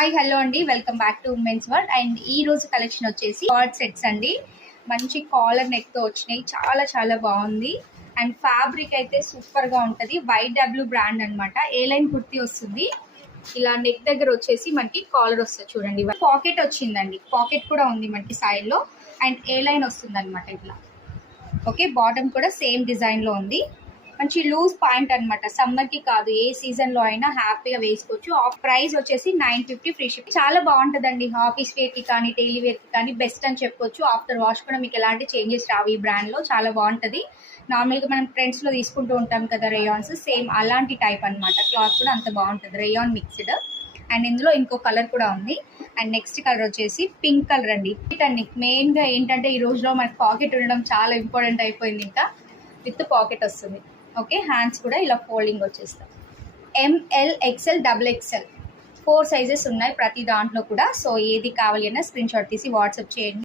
Hi hello అండి, welcome back to women's world. And ఈ రోజు కలెక్షన్ వచ్చేసి కార్డ్ సెట్స్ అండి. మంచి కాలర్ నెక్ తో వచ్చినాయి, చాలా చాలా బాగుంది. అండ్ ఫ్యాబ్రిక్ అయితే సూపర్ గా ఉంటది. YW బ్రాండ్ అన్నమాట. ఏ లైన్ కుర్తీ వస్తుంది. ఇలా నెక్ దగ్గర వచ్చేసి మనకి కాలర్ వస్తుంది చూడండి. పాకెట్ వచ్చిందండి, పాకెట్ కూడా ఉంది మనకి సైడ్ లో. అండ్ ఏ లైన్ వస్తుంది అనమాట ఇట్లా. ఓకే, బాటమ్ కూడా సేమ్ డిజైన్ లో ఉంది. మంచి లూజ్ పాయింట్ అనమాట. సమ్మర్ కి కాదు, ఏ సీజన్ లో అయినా హ్యాపీగా వేసుకోవచ్చు. ప్రైస్ వచ్చేసి 950 ఫ్రీ షిప్. చాలా బాగుంటదండి. ఆఫీస్ వేర్ కి కానీ డైలీ వేర్ కి కానీ బెస్ట్ అని చెప్పొచ్చు. ఆఫ్టర్ వాష్ కూడా మీకు ఎలాంటి చేంజెస్ రావు. ఈ బ్రాండ్ లో చాలా బాగుంటది. నార్మల్ గా మనం ట్రెండ్స్ లో తీసుకుంటూ ఉంటాం కదా రేయాన్స్, సేమ్ అలాంటి టైప్ అనమాట. క్లాత్ కూడా అంత బాగుంటది, రేయాన్ మిక్స్డ్. అండ్ ఇందులో ఇంకో కలర్ కూడా ఉంది. అండ్ నెక్స్ట్ కలర్ వచ్చేసి పింక్ కలర్ అండి. మెయిన్ గా ఏంటంటే ఈ రోజులో మనకి పాకెట్ ఉండడం చాలా ఇంపార్టెంట్ అయిపోయింది. ఇంకా విత్ పాకెట్ వస్తుంది. ఓకే, హ్యాండ్స్ కూడా ఇలా ఫోల్డింగ్ వచ్చేస్తాం. ML XL XXL 4 సైజెస్ ఉన్నాయి ప్రతి దాంట్లో కూడా. సో ఏది కావాలి అన్నా స్క్రీన్ షాట్ తీసి వాట్సాప్ చేయండి.